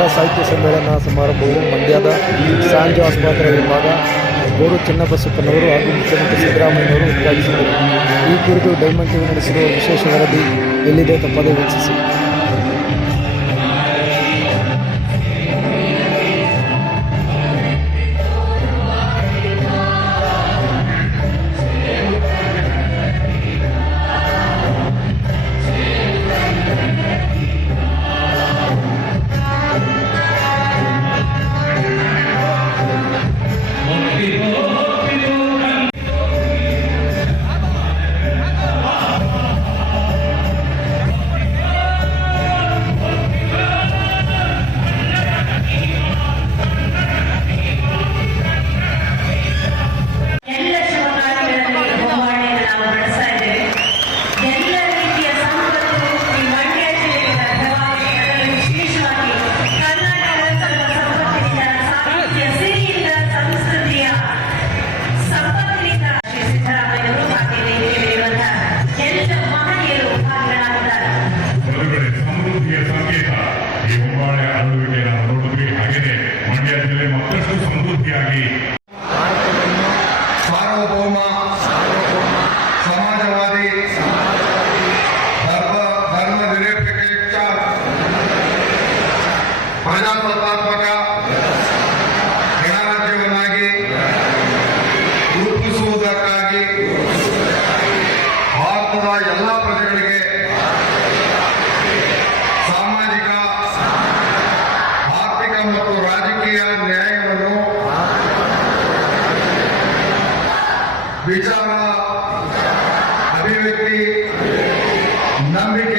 ಕನ್ನಡ ಸಾಹಿತ್ಯ ಸಮ್ಮೇಳನ ಸಮಾರಂಭವು ಮಂಡ್ಯದ ಸಾಂಜು ಆಸ್ಪತ್ರೆ ವಿಭಾಗ ಗೋರು ಚನ್ನಬಸಪ್ಪನವರು ಹಾಗೂ ಮುಖ್ಯಮಂತ್ರಿ ಸಿದ್ದರಾಮಯ್ಯನವರು ಉದ್ಘಾಟಿಸಿದರು. ಈ ಕುರಿತು ಡೈಮಂಡ್ ಟಿವಿ ನಡೆಸಿರುವ ವಿಶೇಷ ವರದಿ ಎಲ್ಲಿದೆ ತಪ್ಪದೇ ವೀಕ್ಷಿಸಿ. ಸಮೃದ್ಧಿಯಾಗಿ ಸಾರ್ವಭೌಮ ಸಮಾಜವಾದಿ ಧರ್ಮ ಧರ್ಮ ನಿರಪೇಕ್ಷ ಪ್ರಜಾಸತ್ತಾತ್ಮಕ ಅಭಿವ್ಯಕ್ತಿ ನಂಬಿಕೆ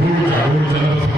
ಊರು ಊರು